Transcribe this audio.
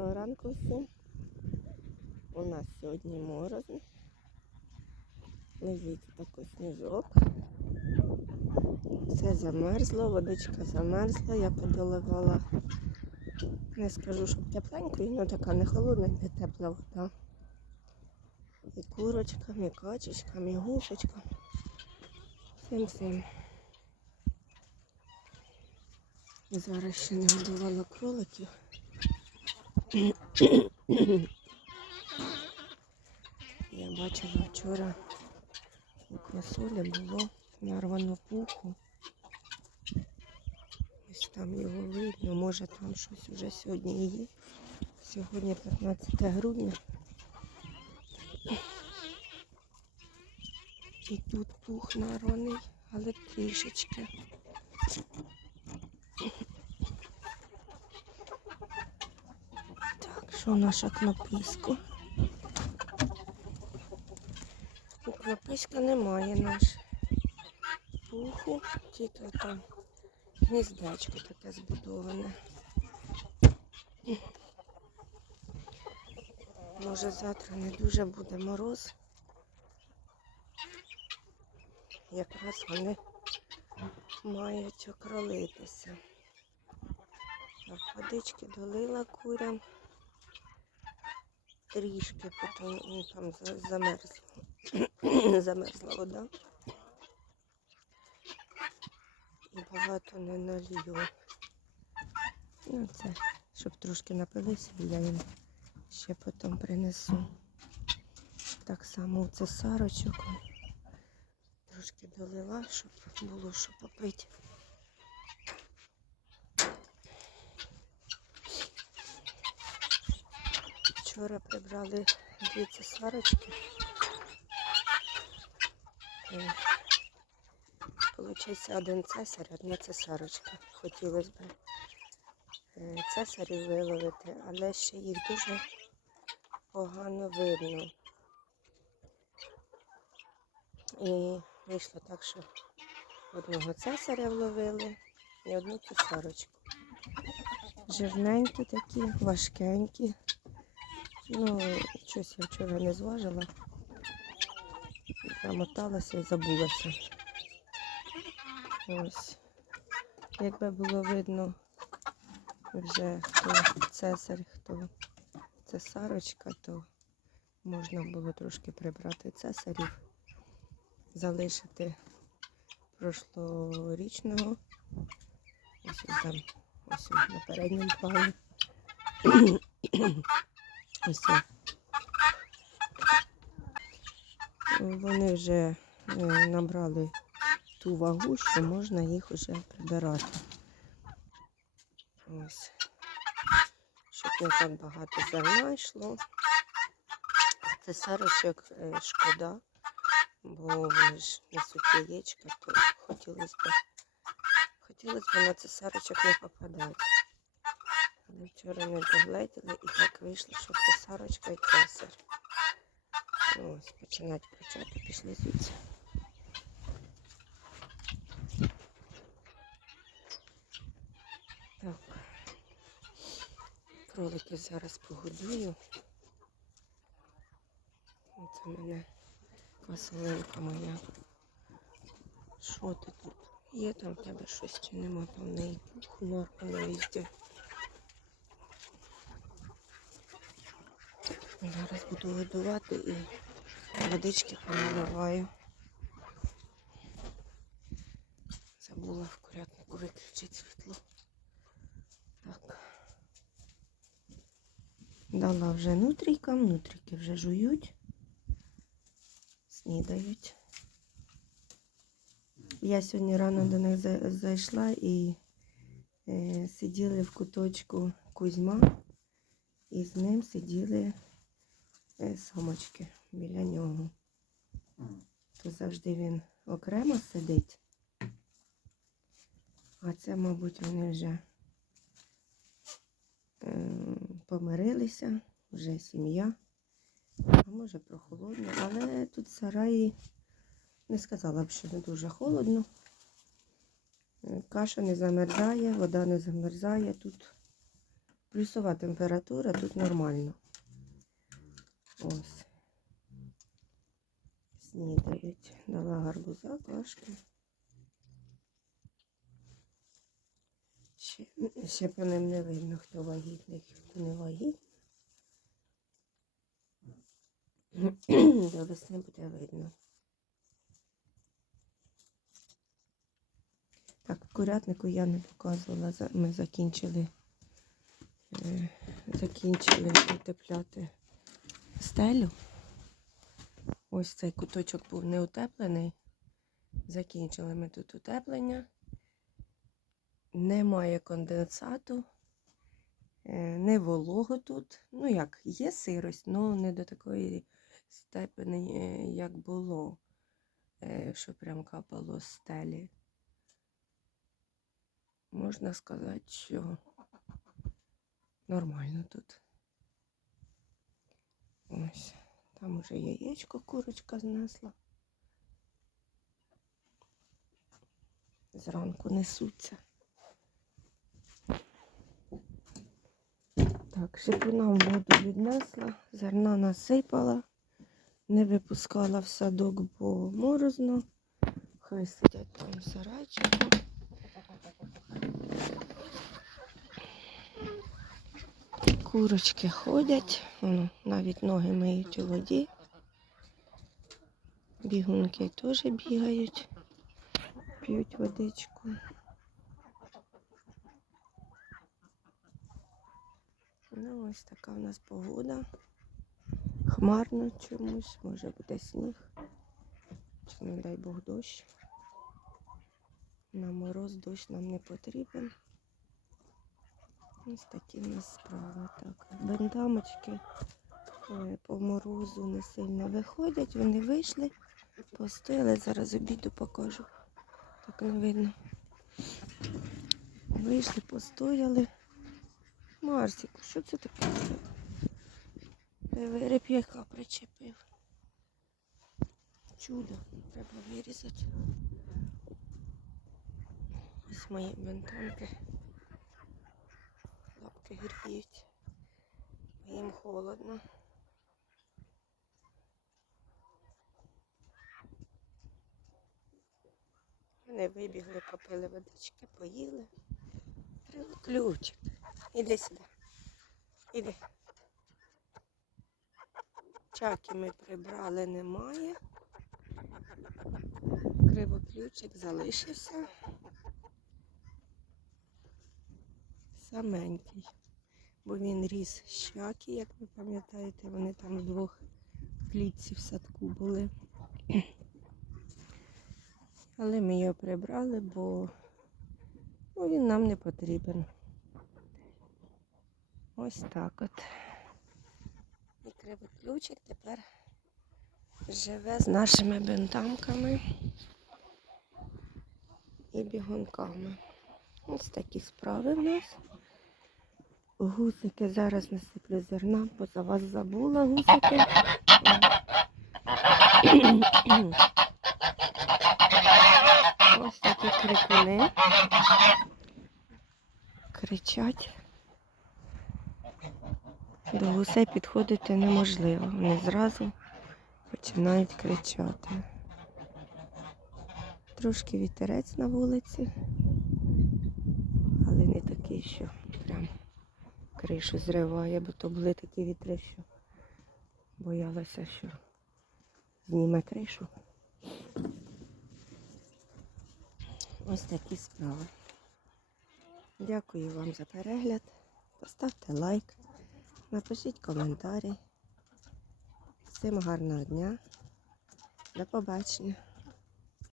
Доброго ранку всім. У нас сьогодні морозно. Лежить такий сніжок. Все замерзло, водичка замерзла, я подоливала. Не скажу, щоб тепленькою, але така не холодна, не тепла вода. І курочкам, і качечкам, і гусочкам. Всім всім. Зараз ще не годувала кроликів. Я бачила вчора у красолі було нарвано пуху. Ось там його видно, може там щось вже сьогодні є. Сьогодні 15 грудня. І тут пух нарваний, але трішечки. Що наша кнописько? У кнописька немає наш пуху, тільки там гніздечко таке збудоване. Може завтра не дуже буде мороз. Якраз вони мають окролитися. Водички долила курям. Трішки потім ну, там за- замерзла. замерзла вода. І багато не налью. Ну це, щоб трошки напилися, я їм ще потім принесу. Так само це сарочок. Трошки долила, щоб було що попити. Вчора прибрали дві цесарочки. Е, Получився один цесар, одна цесарочка. Хотілося б е, цесарів виловити, але ще їх дуже погано видно. І вийшло так, що одного цесаря вловили і одну цесарочку. Жирненькі такі, важкенькі. Ну, щось я вчора не зважила. Замоталася і забулася. Ось. Якби було видно вже хто цесар, хто цесарочка, то можна було трошки прибрати цесарів, залишити прошлорічного. Ось там, ось на передньому плані. Ось. Вони вже е, набрали ту вагу, що можна їх вже прибирати. Ось. Щоб не так багато зерна йшло. Це сарочок е, шкода, бо вони ж несуть яєчка, то хотілося б, хотілося б на це сарочок не попадати. Вчора не догледіли і так вийшло, що це сарочка і цесар. Ось, починають кричати, пішли звідси. Так. Кроликів зараз погодую. Оце мене квасолинка моя. Що ти тут? Є там в тебе щось чи нема? Там неї пуху норма везде. Зараз буду годувати і водички поналиваю. Забула в курятнику виключити світло. Так. Дала вже нутрійкам, нутрійки вже жують, снідають. Я сьогодні рано до них зайшла і е, сиділи в куточку Кузьма, і з ним сиділи самочки біля нього. То завжди він окремо сидить. А це, мабуть, вони вже е, помирилися, вже сім'я. А може прохолодно, але тут сараї не сказала б, що не дуже холодно. Е, Каша не замерзає, вода не замерзає. Тут плюсова температура, тут нормально. Ось. Снідають. Дала гарбуза, кашки. Ще, ще по ним не видно, хто вагітний, хто не вагітний. До весни буде видно. Так, курятнику я не показувала. Ми закінчили, е, закінчили утепляти стелю. Ось цей куточок був не утеплений. Закінчили ми тут утеплення. Немає конденсату, е, не волого тут. Ну як, є сирость, але не до такої степені, е, як було, е, що прям капало стелі. Можна сказати, що нормально тут. Ось, там уже яєчко курочка знесла. Зранку несуться. Так, шипуна в воду віднесла, зерна насипала, не випускала в садок, бо морозно. Хай сидять там в Курочки ходять, воно, навіть ноги миють у воді. Бігунки теж бігають, п'ють водичку. Ну, ось така в нас погода. Хмарно чомусь, може буде сніг. Чи не дай Бог дощ. На мороз дощ нам не потрібен. Ось такі в нас справи. Так, бендамочки е, по морозу не сильно виходять. Вони вийшли, постояли, зараз обіду покажу. Так не видно. Вийшли, постояли. Марсіку, що це таке? Реп'яка причепив. Чудо, треба вирізати. Ось мої бентамки. Лапки гріють. Їм холодно. Вони вибігли, попили водички, поїли. Ключик. Іди сюди. Іди. Чаки ми прибрали, немає. Кривоключик залишився. Саменький. Бо він ріс щаки, як ви пам'ятаєте, вони там в клітці в садку були. Але ми його прибрали, бо ну, він нам не потрібен. Ось так от. І кривоключик тепер живе з нашими бентамками і бігунками. Ось такі справи в нас. Гусики зараз насиплю зерна, бо за вас забула гусики. Ось такі крикуни. Кричать. До гусей підходити неможливо. Вони зразу починають кричати. Трошки вітерець на вулиці, не що прям кришу зриває, бо то були такі вітри, що боялася, що зніме кришу. Ось такі справи. Дякую вам за перегляд. Поставте лайк, напишіть коментарі. Всім гарного дня. До побачення.